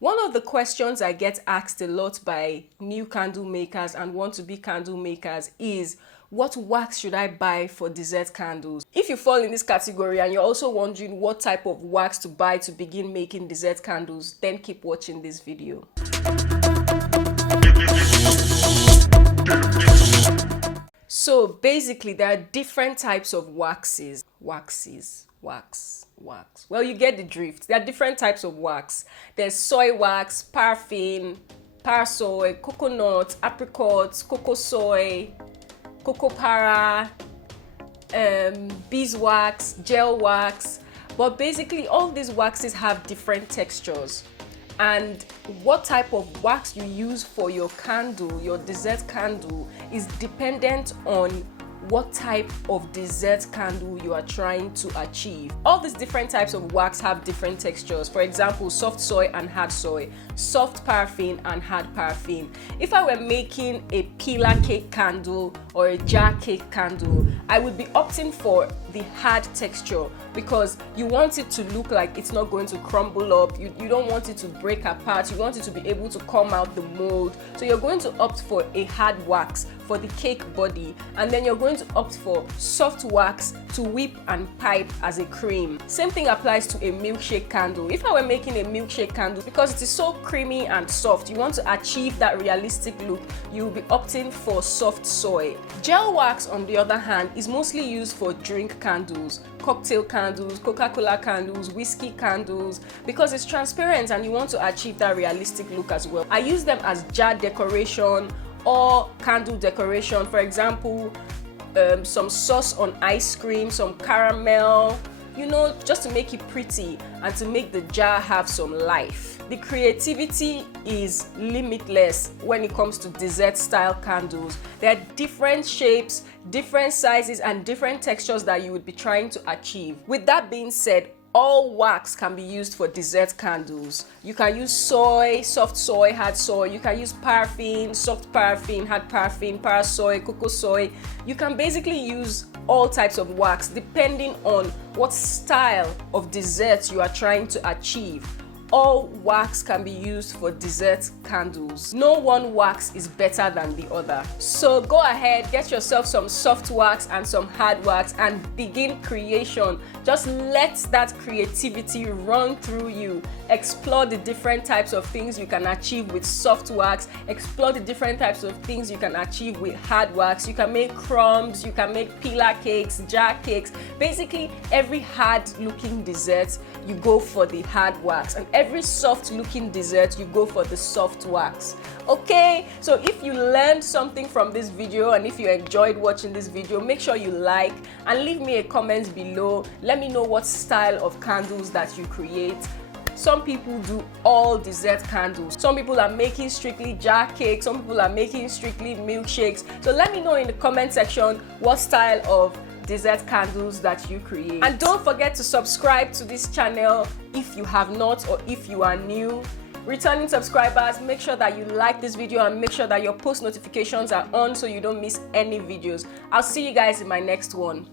One of the questions I get asked a lot by new candle makers and want-to-be candle makers is, what wax should I buy for dessert candles? If you fall in this category and you're also wondering what type of wax to buy to begin making dessert candles, then keep watching this video. So basically, there are different types of waxes. Wax. Well, you get the drift. There are different types of wax. There's soy wax, paraffin, parasoy, coconut, apricots, cocoa soy, cocoa para, beeswax, gel wax. But basically, all these waxes have different textures. And what type of wax you use for your candle, your dessert candle, is dependent on what type of dessert candle you are trying to achieve. All these different types of wax have different textures. For example, soft soy and hard soy, soft paraffin and hard paraffin. If I were making a pillar cake candle or a jar cake candle, I would be opting for the hard texture because you want it to look like it's not going to crumble up. You don't want it to break apart. You want it to be able to come out the mold. So you're going to opt for a hard wax for the cake body, and then you're going to opt for soft wax to whip and pipe as a cream. Same thing applies to a milkshake candle. If I were making a milkshake candle, because it is so creamy and soft, you want to achieve that realistic look, you'll be opting for soft soy. Gel wax, on the other hand, is mostly used for drink candles, cocktail candles, Coca-Cola candles, whiskey candles, because it's transparent and you want to achieve that realistic look as well. I use them as jar decoration or candle decoration. For example, some sauce on ice cream, some caramel, just to make it pretty and to make the jar have some life. The creativity is limitless when it comes to dessert style candles. There are different shapes, different sizes, and different textures that you would be trying to achieve. With that being said, all wax can be used for dessert candles. You can use soy, soft soy, hard soy. You can use paraffin, soft paraffin, hard paraffin, parasoy, cocoa soy. You can basically use all types of wax depending on what style of dessert you are trying to achieve. All wax can be used for dessert candles. No one wax is better than the other. So go ahead, get yourself some soft wax and some hard wax and begin creation. Just let that creativity run through you. Explore the different types of things you can achieve with soft wax. Explore the different types of things you can achieve with hard wax. You can make crumbs, you can make pillar cakes, jar cakes. Basically, every hard looking dessert, you go for the hard wax, and every soft looking dessert, you go for the soft wax. Okay, so if you learned something from this video and if you enjoyed watching this video, make sure you like and leave me a comment below. Let me know what style of candles that you create. Some people do all dessert candles. Some people are making strictly jar cakes. Some people are making strictly milkshakes. So let me know in the comment section what style of dessert candles that you create. And don't forget to subscribe to this channel if you have not, or if you are new. Returning subscribers, make sure that you like this video and make sure that your post notifications are on so you don't miss any videos. I'll see you guys in my next one.